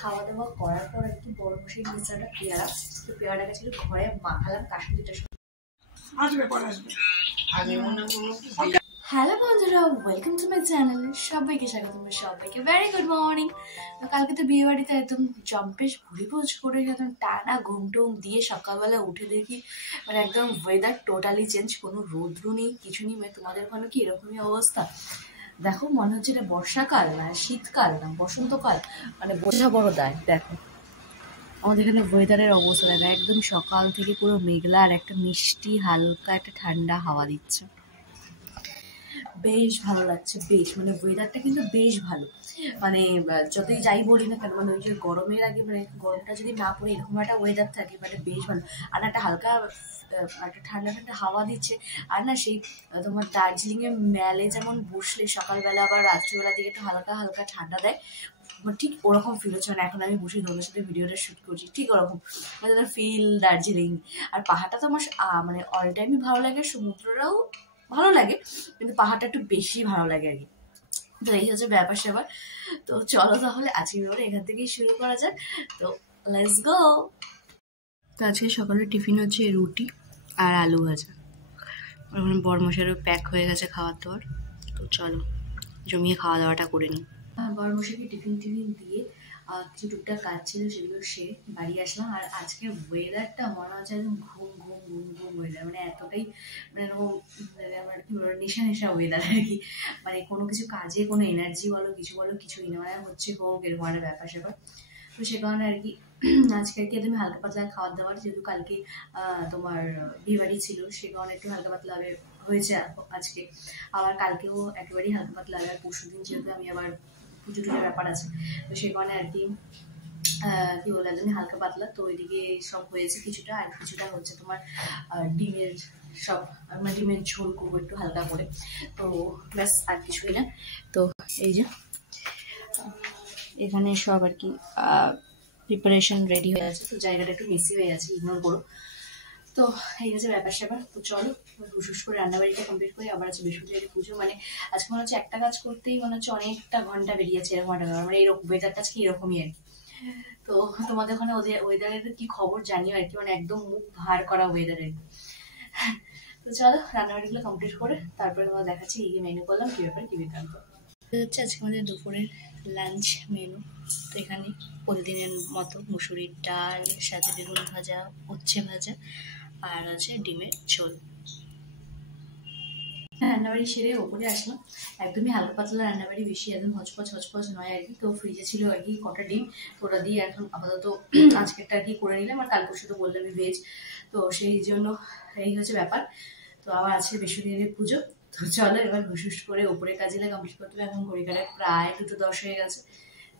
খাওয়া দাওয়া করার পর একটু বড় বসে নিয়েছে একটা পেয়ারা, তো পেয়ারাটা ছিল ঘরে মাখালাম কাশ্মীরিটা। হ্যালো বন্ধুরা, ওয়েলকাম টু মাই চ্যানেল। সবাইকে স্বাগত, সবাইকে ভেরি গুড মর্নিং। কালকে তো বিয়ে বাড়িতে একদম জম্পেশ ভুড়ি ভোজ করে একদম টানা ঘুম টুম দিয়ে সকালবেলা উঠে দেখি মানে একদম ওয়েদার টোটালি চেঞ্জ, কোনো রোদ্রু নেই কিছু নেই। মানে তোমাদের ওখানে কি এরকমই অবস্থা? দেখো মনে হচ্ছে এটা বর্ষাকাল না শীতকাল না বসন্তকাল, মানে বোঝা বড় দায়। দেখো আমাদের এখানে ওয়েদারের অবস্থা দেখো, একদম সকাল থেকে পুরো মেঘলা আর একটা মিষ্টি হালকা একটা ঠান্ডা হাওয়া দিচ্ছে, বেশ ভালো লাগছে। বেশ মানে ওয়েদারটা কিন্তু বেশ ভালো, মানে যতই যাই বলি না কেন, মানে ওই যে গরমের আগে মানে গরমটা যদি না পড়ে এরকম একটা ওয়েদার থাকে মানে বেশ ভালো। আর একটা হালকা একটা ঠান্ডা ঠান্ডা হাওয়া দিচ্ছে। আর না সেই তোমার দার্জিলিংয়ে মেলে যেমন বসলে সকালবেলা আবার রাত্রিবেলা দিকে একটু হালকা হালকা ঠান্ডা দেয়, ঠিক ওরকম ফিল হচ্ছে। মানে এখন আমি বসে তোমাদের সাথে ভিডিওটা শ্যুট করছি, ঠিক ওরকম মানে ফিল দার্জিলিং। আর পাহাড়টা তো আমার মানে অল টাইমই ভালো লাগে, সমুদ্রটাও ভালো লাগে, কিন্তু পাহাড়টা একটু বেশি ভালো লাগে আর কি। তো এই হচ্ছে ব্যাপার স্যাপার। তো চলো তাহলে আজকে ব্যাপারে এখান থেকেই শুরু করা যাক। তো লেটস গো। তো আজকে সকালে টিফিন হচ্ছে রুটি আর আলু ভাজা। ওখানে বরমশাইয়েরও প্যাক হয়ে গেছে খাওয়ার দাওয়ার। তো চলো জমিয়ে খাওয়া দাওয়াটা করে নিই। বরমশাইকে টিফিন দিয়ে কিছু টুকটাক কাজ ছিল সেগুলো বাড়ি আসলাম। আর আজকে ওয়েদারটা মনে হচ্ছে একদম ঘুম ঘুম ঘুম ঘুম ওয়েদার, মানে এতটাই মানে এরকম আমার কি বলবো নেশা নেশা ওয়েদার আর কি। মানে কোনো কিছু কাজে কোনো এনার্জি বলো কিছুই না, মানে হচ্ছে হোক এরকম একটা ব্যাপার স্যাপার। তো সে কারণে আর কি আজকে আর কি একদম হালকা পাতলা খাওয়ার দাওয়ার, যেহেতু কালকে তোমার বিয়ে বাড়ি ছিল সে কারণে একটু হালকা পাতলা হয়েছে আজকে। আবার কালকেও একেবারেই হালকা পাতলা হবে। আর পরশু দিন যেহেতু আমি আবার পুজো টুজোর ব্যাপার আছে, তো সে কারণে আর কি কি বলে একদমই হালকা পাতলা। তো ওইদিকে সব হয়েছে কিছুটা, আর কিছুটা হচ্ছে তোমার ডিমের সব, মানে ডিমের ঝোল করবো একটু হালকা করে। তো ব্যাস আর কিছুই না। তো এই যে এখানে সব আর কি প্রিপারেশন রেডি হয়ে আছে। তো জায়গাটা একটু মেসি হয়ে আছে, ইগনোর করো। তো এই হচ্ছে ব্যাপার স্যাপার। তো চলো হুস করে রান্নাবাড়িটা কমপ্লিট করে আবার আছে বৃহস্পতিবারের পুজো। মানে আজকে মনে হচ্ছে একটা কাজ করতেই মনে হচ্ছে অনেকটা ঘন্টা বেরিয়েছে, এরকম একটা মানে এরকম ওয়েদারটা আজকে এরকমই আর কি। তো তোমাদের ওখানে ওয়েদারের কি খবর জানিও আর কি, মানে একদম মুখ ভার করা ওয়েদারের। তো চলো রান্নাবাড়িগুলো কমপ্লিট করে তারপরে তোমার দেখাচ্ছি এই মেনু করলাম কি ব্যাপার কি বৃত্তান্ত। হচ্ছে আজকে আমাদের দুপুরের লাঞ্চ মেনু। তো এখানে প্রতিদিনের মতো মুসুরির ডাল, সাথে বেগুন ভাজা, উচ্ছে ভাজা, আর আছে ডিমের ঝোল। রান্নাবাড়ি সেরে ওপরে আসলাম, একদমই হালকা পাতলা রান্নাবাড়ি, বেশি একদম হচপচ নয় আর কি। তো ফ্রিজে ছিল আর কি কটা ডিম, তো ওটা দিয়ে এখন আপাতত আজকেরটা আর কি করে নিলাম। আর কাল পরশু তো বললামই ভেজ, তো সেই জন্য এই হচ্ছে ব্যাপার। তো আবার আজকে বৃহস্পতিবারের পুজো। তো চলো এবার হুস করে ওপরে কাজগুলো কমপ্লিট করতে হবে। এখন ঘড়ি কাটায় প্রায় 2:10 হয়ে গেছে।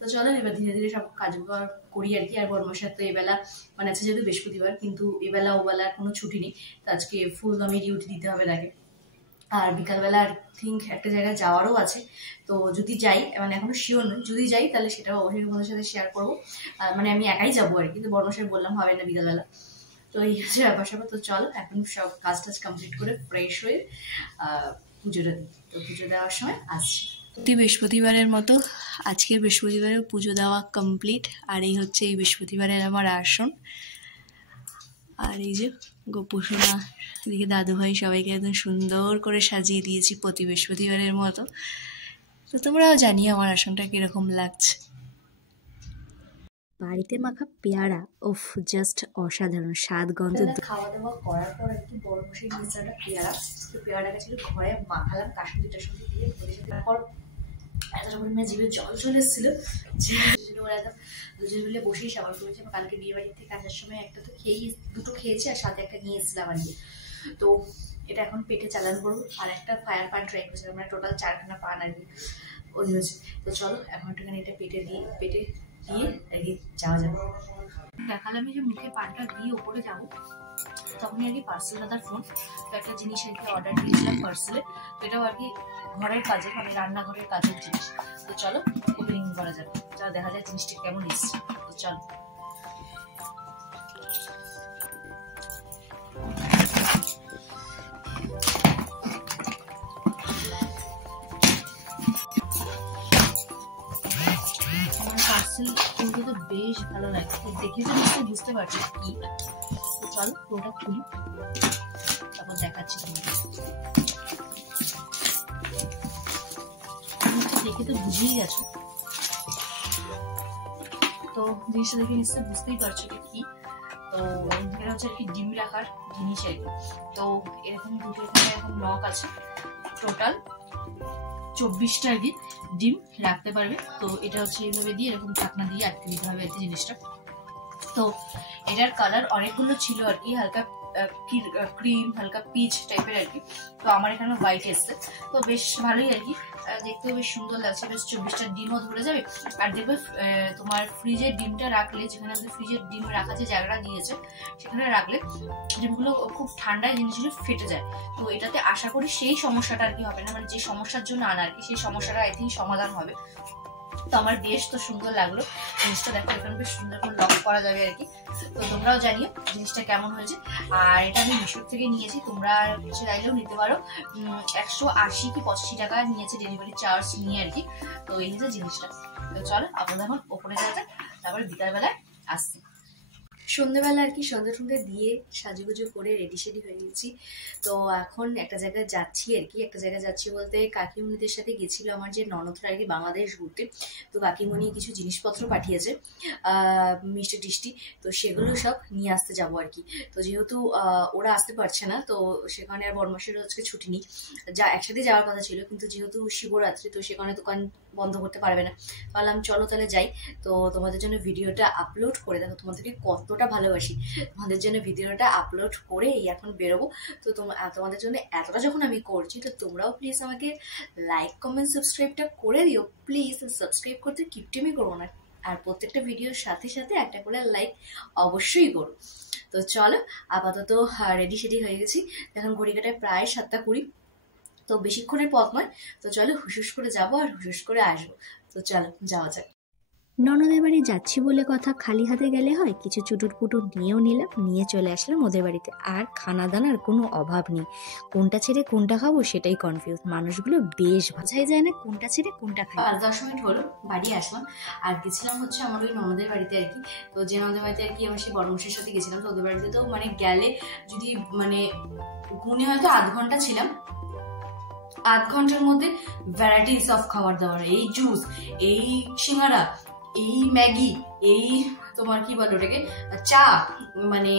তো চলো এবার ধীরে ধীরে সব কাজগুলো করি আর কি। আর বর্মশার তো এবেলা মানে আছে যেহেতু বৃহস্পতিবার, কিন্তু এবেলা ওবেলা কোনো ছুটি নেই, তো আজকে ফুল দমে ডিউটি দিতে হবে তাকে। আর বিকালবেলা আই থিঙ্ক একটা জায়গায় যাওয়ারও আছে। তো যদি যাই, মানে এখনো শিওর নয়, যদি যাই তাহলে সেটাও অবশ্যই তোমাদের সাথে শেয়ার করবো। মানে আমি একাই যাবো আর কি, তো বর্মশাই বললাম হবে না বিকালবেলা। তো এই হচ্ছে ব্যাপার স্যাপার। তো চলো এখন সব কাজ টাজ কমপ্লিট করে ফ্রেশ হয়ে পুজোটা দিই। তো পুজো দেওয়ার সময় আসছি। প্রতি বৃহস্পতিবারের মতো আজকের বৃহস্পতিবারের পুজো দেওয়া কমপ্লিট। আর এই হচ্ছে এই বৃহস্পতিবারের আমার আসন। আর এই যে গোপুসোনা, এদিকে দাদুভাই, সবাইকে একদম সুন্দর করে সাজিয়ে দিয়েছি প্রতি বৃহস্পতিবারের মতো। তো তোমরাও জানিও আমার আসনটা কিরকম লাগছে। বাড়িতে মাখা পেয়ারা, ওফ জাস্ট অসাধারণ স্বাদ গন্ধ। খাওয়া দাওয়া করার পর আর কি বড় বসে নিয়েছে একটা পেয়ারা, তো পেয়ারাটাকে ছিল ঘরে মাখালাম কাশ্মীরি টাশ্মীরি দিয়ে। তারপর এতটা পরিমাণে জিভে জল চলে এসেছিল যে ওরা একদম দুজন মিলে বসেই সাবার করেছে। কালকে বিয়ে বাড়ি থেকে আসার সময় একটা তো দুটো খেয়েছি, আর সাথে একটা নিয়ে এসেছিলাম আর কি। তো এটা এখন পেটে চালান করবো। আর একটা ফায়ার পান ট্রাই করেছিলাম, মানে টোটাল 4খানা পান আর কি ওই হয়েছে। তো চলো এখন একটুখানি এটা পেটে দিয়ে আর কি যাওয়া যাবে। দেখালাম যে মুখে পানটা দিয়ে ওপরে যাবো, তখনই আর কি পার্সেল দাদার ফোন। তো একটা জিনিস আর কি অর্ডার দিয়েছিলাম পার্সেলে, তো এটাও আর কি ঘরের কাজে, মানে রান্নাঘরের কাজের জিনিস। তো চলো ওপেনিং করা যাবে, যা দেখা যায় জিনিসটা কেমন এসছে। তো চলো আমার পার্সেল পার্সেল কিন্তু তো বেশ ভালো লাগে, দেখে তো নিশ্চয়ই বুঝতে পারছো কি। তো চলো পুরোটা খুলি, তারপর দেখাচ্ছি তোমাকে। দেখে তো বুঝেই গেছো, তো জিনিসটা দেখে নিশ্চয়ই বুঝতেই পারছো এটা কি। তো এটা হচ্ছে আর কি ডিম রাখার জিনিস আর কি। তো এরকম দুটো এরকম নখ আছে, টোটাল 24টা আর কি ডিম রাখতে পারবে। তো এটা হচ্ছে এইভাবে দিয়ে এরকম ঢাকনা দিয়ে আটকে দিতে হবে আর কি জিনিসটা। তো এটার কালার অনেকগুলো ছিল আর কি, হালকা ক্রিম, হালকা পিচ টাইপের আর কি। তো আমার এখানে হোয়াইট এসছে, তো বেশ ভালোই আর কি, দেখতেও বেশ সুন্দর লাগছে। বেশ 24টা ডিমও ধরে যাবে। আর দেখবে তোমার ফ্রিজের ডিমটা রাখলে, যেখানে আমাদের ফ্রিজের ডিম রাখা যে জায়গাটা দিয়েছে সেখানে রাখলে ডিমগুলো খুব ঠান্ডায় জিনিসগুলো ফেটে যায়। তো এটাতে আশা করি সেই সমস্যাটা আর কি হবে না, মানে যে সমস্যার জন্য আনা আর কি সেই সমস্যাটা আই থিঙ্ক সমাধান হবে। তো আমার বেশ তো সুন্দর লাগলো জিনিসটা, দেখো এখানে বেশ সুন্দর করে লক করা যাবে আর কি। তো তোমরাও জানিও জিনিসটা কেমন হয়েছে। আর এটা আমি মিশো থেকে নিয়েছি, তোমরা চাইলেও নিতে পারো। 180 কি 85 টাকা নিয়েছে ডেলিভারি চার্জ নিয়ে আর কি। তো এই হচ্ছে জিনিসটা। তো চলো আপনাদের এখন ওপরে যাওয়া যাক, তারপরে বিকালবেলায় আসছি। সন্ধ্যেবেলা আর কি সন্ধ্যে দিয়ে সাজুগুজু করে রেডি সেডি হয়ে গেছি। তো এখন একটা জায়গায় যাচ্ছি আর কি। একটা জায়গায় যাচ্ছি বলতে কাকিমণিদের সাথে গেছিল আমার যে ননদরা আর কি বাংলাদেশ ঘুরতে। তো কাকিমণি কিছু জিনিসপত্র পাঠিয়েছে, মিষ্টি টিষ্টি, তো সেগুলো সব নিয়ে আসতে যাবো আর কি। তো যেহেতু ওরা আসতে পারছে না, তো সেখানে আর বরমাসেরও আজকে ছুটি নেই, যা একসাথে যাওয়ার কথা ছিল, কিন্তু যেহেতু শিবরাত্রি তো সেখানে দোকান বন্ধ করতে পারবে না। বললাম চলো তাহলে যাই। তো তোমাদের জন্য ভিডিওটা আপলোড করে, দেখো তোমাদেরকে কতটা ভালোবাসি, তোমাদের জন্য ভিডিওটা আপলোড করে এই এখন বেরোবো। তো তোমাদের জন্য এতটা যখন আমি করছি, তো তোমরাও প্লিজ আমাকে লাইক কমেন্ট সাবস্ক্রাইবটা করে দিও প্লিজ। সাবস্ক্রাইব করতে কিপটিমি করো না, আর প্রত্যেকটা ভিডিওর সাথে সাথে একটা করে লাইক অবশ্যই করো। তো চলো আপাতত রেডি সেডি হয়ে গেছি, এখন ঘড়ি কাটায় প্রায় 7টা 20। তো বেশিক্ষণের পথ নয়, তো চলো হুসুস করে যাবো আর হুসুস করে আসবো। তো চলো যাওয়া যাক। ননদের বাড়ি যাচ্ছি বলে কথা, খালি হাতে গেলে হয়। কিছু চুটুর পুটুর নিয়েও নিলাম, নিয়ে চলে আসলাম ওদের বাড়িতে। আর খানা দানার কোনো অভাব নেই, কোনটা ছেড়ে কোনটা খাবো সেটাই কনফিউজ। মানুষগুলো বেশ বোঝাই যায় না কোনটা ছেড়ে কোনটা খাই। 5-10 মিনিট হলো বাড়ি আসলাম, আর গেছিলাম হচ্ছে আমার ওই ননদের বাড়িতে আর কি। তো যে ননদের বাড়িতে আর কি আমার সেই বড়মশাইয়ের সাথে গেছিলাম, তো ওদের বাড়িতে তো মানে গেলে যদি মানে গুনে হয়তো 1/2 ঘন্টা ছিলাম। 1/2 ঘন্টার মধ্যে ভ্যারাইটিস অফ খাবার দাবার, এই জুস, এই সিঙ্গারা, এই ম্যাগি, এই তোমার কি বলো ওটাকে চা, মানে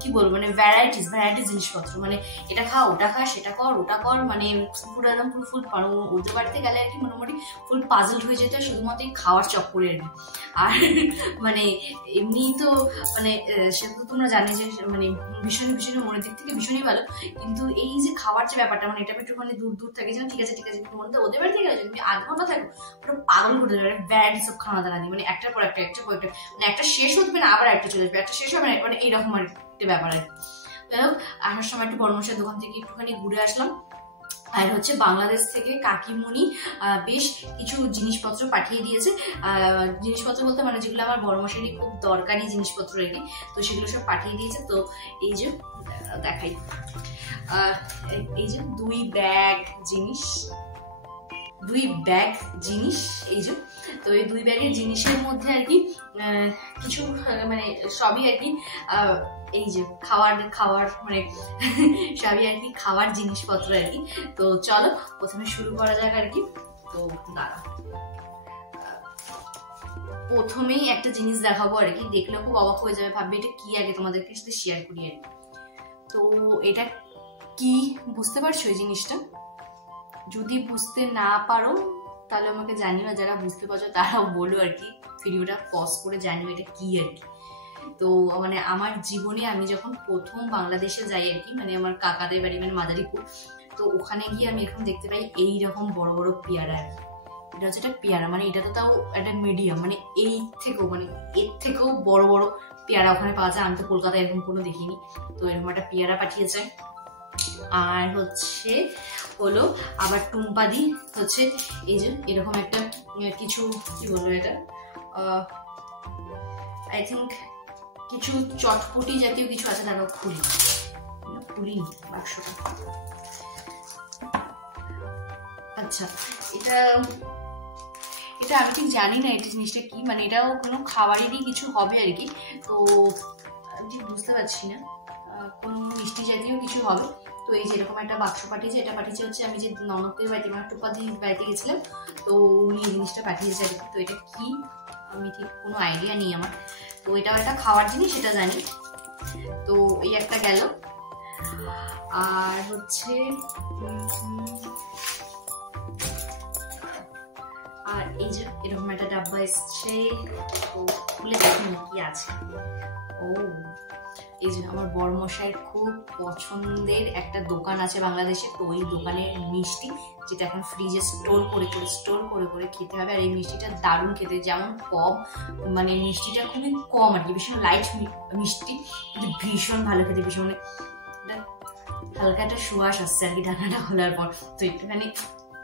কি বলবো, মানে ভ্যারাইটিস জিনিসপত্র, মানে এটা খা ওটা খা সেটা কর ওটা কর, মানে পুরো একদম ফুল ওদের বাড়িতে গেলে আর কি মোটামুটি ফুল পাজল হয়ে যেত শুধুমাত্র এই খাওয়ার চক্করে আর কি। আর মানে এমনি তো মানে সেটা তো তোমরা জানে যে মানে ভীষণ মনের দিক থেকে ভীষণই ভালো, কিন্তু এই যে খাওয়ার যে ব্যাপারটা, মানে এটা একটুখানি দূর থাকে যেন ঠিক আছে মধ্যে ওদের বাড়িতে গেলে তুমি 1/2 ঘন্টা থাকো পুরো পাগল করে দেবে, ভ্যারাইটিস অফ খানা দানা দিয়ে, মানে একটার পর একটা মানে একটা শেষ হতে না আবার একটা চলে আসবে, একটা শেষ হবে না, মানে এইরকম আর একটা ব্যাপার আর কি। যাই হোক আসার সময় একটু বড়মশাইয়ের দোকান থেকে একটুখানি ঘুরে আসলাম। আর হচ্ছে বাংলাদেশ থেকে কাকিমণি বেশ কিছু জিনিসপত্র পাঠিয়ে দিয়েছে। জিনিসপত্র বলতে মানে যেগুলো আমার বড়মশাইয়েরই খুব দরকারি জিনিসপত্র আর কি, তো সেগুলো সব পাঠিয়ে দিয়েছে। তো এই যে দেখাই, এই যে 2 ব্যাগ জিনিস এই যে। তো এই 2 ব্যাগের জিনিসের মধ্যে আর কি কিছু মানে সবই আর কি এই যে খাওয়ার মানে সবই আর কি খাওয়ার জিনিসপত্র আর কি। তো চলো প্রথমে শুরু করা যাক আর কি। তো দাঁড়া, প্রথমেই একটা জিনিস দেখাবো আর কি, দেখলে খুব অবাক হয়ে যাবে, ভাববে এটা কি, আগে তোমাদেরকে সাথে শেয়ার করি আর কি। তো এটা কি বুঝতে পারছো এই জিনিসটা? যদি বুঝতে না পারো তাহলে আমাকে জানিও, যারা বুঝতে পারছো তারাও বলো আর কি, ভিডিওটা পজ করে জানিও এটা কি আর কি। তো মানে আমার জীবনে আমি যখন প্রথম বাংলাদেশে যাই আর কি, মানে আমার কাকাদের বাড়ি মানে মাদারীপুর, তো ওখানে গিয়ে আমি এখন দেখতে পাই এইরকম বড় বড় পেয়ারা আর কি। এটা হচ্ছে একটা পেয়ারা, মানে এটা তো তাও একটা মিডিয়াম, মানে এর থেকেও বড় বড় পেয়ারা ওখানে পাওয়া যায়। আমি তো কলকাতায় এরকম কোনো দেখিনি। তো এরকম একটা পেয়ারা পাঠিয়েছে। আর হচ্ছে হলো আবার টুম্পাদি হচ্ছে এই যে এরকম একটা কিছু, কি বলবো এটা, আই থিঙ্ক কিছু চটপটি জাতীয় কিছু আছে, তারপর খুলি বাক্সটা। আচ্ছা, এটা এটা আমি ঠিক জানি না এটা জিনিসটা কি, মানে এটাও কোনো খাবারেরই কিছু হবে আর কি। তো আমি ঠিক বুঝতে পারছি না, কোনো মিষ্টি জাতীয় কিছু হবে। তো এই যেরকম একটা বাক্স পাঠিয়েছে, এটা পাঠিয়েছে হচ্ছে আমি যে ননদের বাড়িতে মানে টুপাদির বাড়িতে গেছিলাম, তো উনি এই জিনিসটা পাঠিয়েছে আর কি। তো এটা কি আমি ঠিক কোনো আইডিয়া নেই আমার। তো এটাও একটা খাওয়ার জিনিস, এটা জানি। তো এই একটা গেল। আর হচ্ছে আর এই যে এরকম একটা ডাব্বা এসছে, তো খুলে দেখুন কি আছে। ও এই যে আমার বড়মশাইয়ের খুব পছন্দের একটা দোকান আছে বাংলাদেশে, তো ওই দোকানের মিষ্টি, যেটা এখন ফ্রিজে স্টোর করে খেতে হবে। আর এই মিষ্টিটা দারুণ খেতে, যেমন কম মানে মিষ্টিটা খুবই কম আর কি, ভীষণ লাইট মিষ্টি, কিন্তু ভীষণ ভালো খেতে, ভীষণ মানে হালকা একটা সুবাস আসছে আর কি ঢাকাটা খোলার পর। তো একটুখানি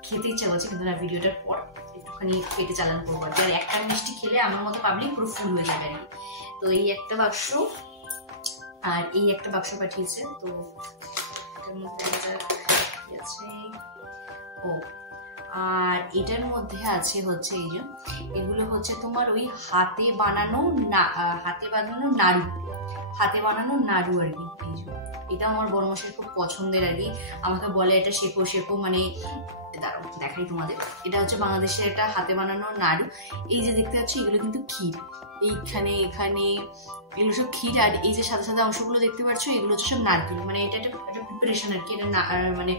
খেতে ইচ্ছা করছে, কিন্তু না ভিডিওটার পর একটুখানি পেটে চালান করবো আর কি। আর একটা মিষ্টি খেলে আমার মতো পাবলিক পুরো ফুল হয়ে যাবে আর কি। তো এই একটা বাক্স, আর এই একটা বাক্স পাঠিয়েছে। তো এটার মধ্যে আছে, ও আর এটার মধ্যে আছে হচ্ছে এই যে এগুলো হচ্ছে তোমার ওই হাতে বানানো নাড়ু আর কি। এই যে এটা আমার বড়মশাই খুব পছন্দের আর কি, আমাকে বলে এটা শেখো মানে দাঁড়াও দেখাই তোমাদের। এটা হচ্ছে বাংলাদেশের একটা হাতে বানানো নাড়ু। এই যে দেখতে পাচ্ছি এগুলো কিন্তু ক্ষীর, এখানে এগুলো সব ক্ষীর। আর এই যে সাদা সাদা অংশগুলো দেখতে পাচ্ছ এগুলো হচ্ছে সব নারকেল, মানে এটা একটা প্রিপারেশন আর কি। এটা মানে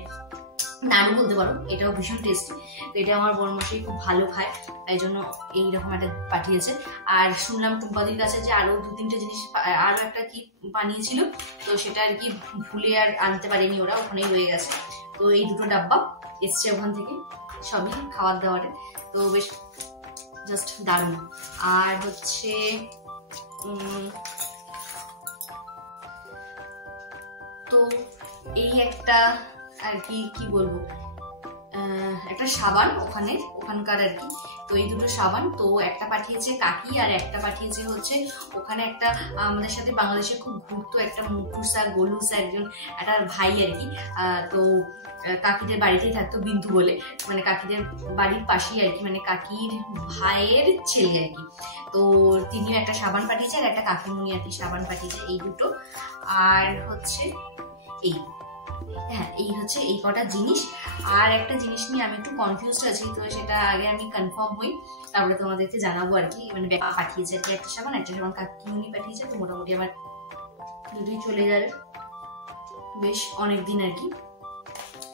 নাড়ু বলতে পারো, এটাও ভীষণ টেস্টি। তো এটা আমার বড়মশাই খুব ভালো খায়, তাই জন্য এইরকম একটা পাঠিয়েছে। আর শুনলাম টুম্পাদির কাছে যে আরো 2-3টে জিনিস, আরো একটা কি বানিয়েছিল, তো সেটা আর কি ভুলে আর আনতে পারেনি ওরা, ওখানেই রয়ে গেছে। তো এই দুটো ডাব্বা এসছে ওখান থেকে, সবই খাবার দাবারে, তো বেশ জাস্ট দারুণ। আর হচ্ছে তো এই একটা আর কি বলবো, একটা সাবান ওখানকার আর কি। তো এই দুটো সাবান, তো একটা পাঠিয়েছে কাকি, আর একটা পাঠিয়েছে হচ্ছে ওখানে একটা আমাদের সাথে বাংলাদেশে খুব ঘুরতো একটা মুটুসা গোলুসা একজন একটা ভাই আর কি। তো কাকিদের বাড়িতেই থাকতো, বিন্দু বলে, মানে কাকিদের বাড়ির পাশেই আর কি, মানে কাকির ভাইয়ের ছেলে আর কি। তো তিনিও একটা সাবান পাঠিয়েছে, আর একটা কাকিমুনি আর কি সাবান পাঠিয়েছে, এই দুটো। আর হচ্ছে এই হচ্ছে এই কটা জিনিস। আর একটা জিনিস নিয়ে আমি একটু কনফিউজড আছি, তো সেটা আগে আমি কনফার্ম হই, তারপরে তোমাদেরকে জানাবো আর কি। মানে পাঠিয়েছে আর কি একটা সাবান কাকিমুনি পাঠিয়েছে, তো মোটামুটি আমার দুটোই চলে যাবে বেশ অনেকদিন আর কি।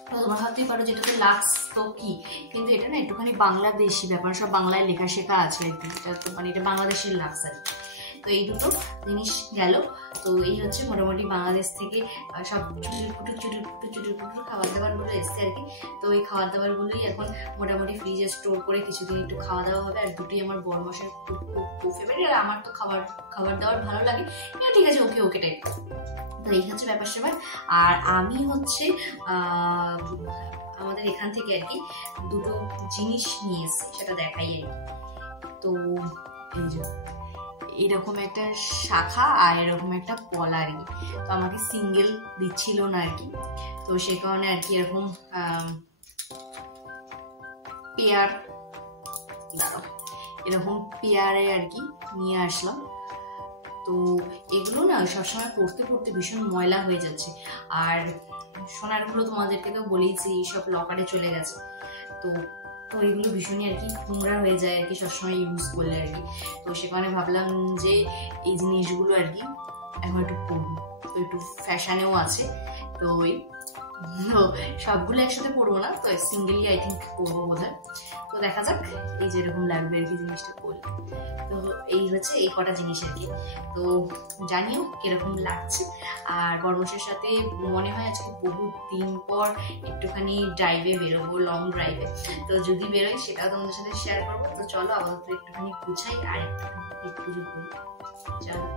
তো তোমরা ভাবতেই পারো যেটা তো লাক্স তো কি, কিন্তু এটা না একটুখানি বাংলাদেশি ব্যাপার, সব বাংলায় লেখা শেখা আছে আর কি, এটা তো মানে এটা বাংলাদেশের লাক্স আর কি। তো এই দুটো জিনিস গেল। তো এই হচ্ছে মোটামুটি বাংলাদেশ থেকে সব চুটুর পুটুর খাবার দাবারগুলো এসছে আর কি। তো এই খাবার দাবারগুলোই এখন মোটামুটি ফ্রিজে স্টোর করে কিছুদিন একটু খাওয়া দাওয়া হবে। আর দুটোই আমার বড়মশাই খুব ফেভারিট, আর আমার তো খাবার দাবার ভালো লাগে, ঠিক আছে ওকে টাইপ। তো এই হচ্ছে ব্যাপার স্যাপার। আর আমি হচ্ছে আমাদের এখান থেকে আর কি দুটো জিনিস নিয়ে এসেছি, সেটা দেখাই আর কি। তো এই যে এরকম একটা শাখা আর এরকম একটা পলা আর কি। তো আমাকে সিঙ্গেল দিচ্ছিল না আর কি, তো সে কারণে আর কি এরকম পেয়ার, এরকম পেয়ারে আর কি নিয়ে আসলাম। তো এগুলো না সবসময় পড়তে ভীষণ ময়লা হয়ে যাচ্ছে। আর সোনারগুলো তোমাদেরকে তো বলেইছি সব লকারে চলে গেছে, তো এগুলো ভীষণই আর কি নোংরা হয়ে যায় আর কি সবসময় ইউজ করলে আর কি। তো সেখানে ভাবলাম যে এই জিনিসগুলো আর কি এখন একটু পরবো, তো একটু ফ্যাশনেও আছে। তো সবগুলো একসাথে পরবো না, তো সিঙ্গেলি আই থিঙ্ক পরবো বোধহয়। তো দেখা যাক এই যেরকম লাগবে আর কি জিনিসটা পরলে। তো এই হচ্ছে এই কটা জিনিস আর কি। তো জানিও কিরকম লাগছে। আর বড়মশাইয়ের সাথে মনে হয় আজকে বহুত দিন পর একটুখানি ড্রাইভে বেরোবো, লং ড্রাইভে। তো যদি বেরোই সেটাও তোমাদের সাথে শেয়ার করবো। তো চলো আপাতত একটুখানি গুছাই আর একটুখানি পুজো করি। চলো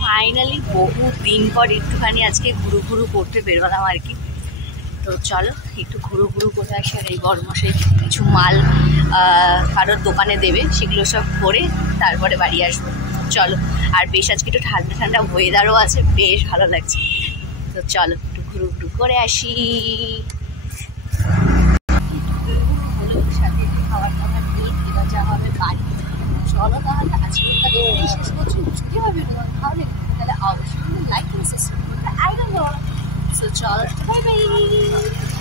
ফাইনালি বহুত দিন পর একটুখানি আজকে ঘুরু করতে বেরোলাম আর কি। তো চলো একটু ঘুরু করে আসি। আর এই বড়মশাই কিছু মাল কারোর দোকানে দেবে, সেগুলো সব করে তারপরে বাড়ি আসবো। চলো, আর বেশ আজকে একটু ঠান্ডা ওয়েদারও আছে, বেশ ভালো লাগছে। তো চলো একটু ঘুরু করে আসি। সাথে খাবার দাবার নিয়ে এবার চল বাই বাই।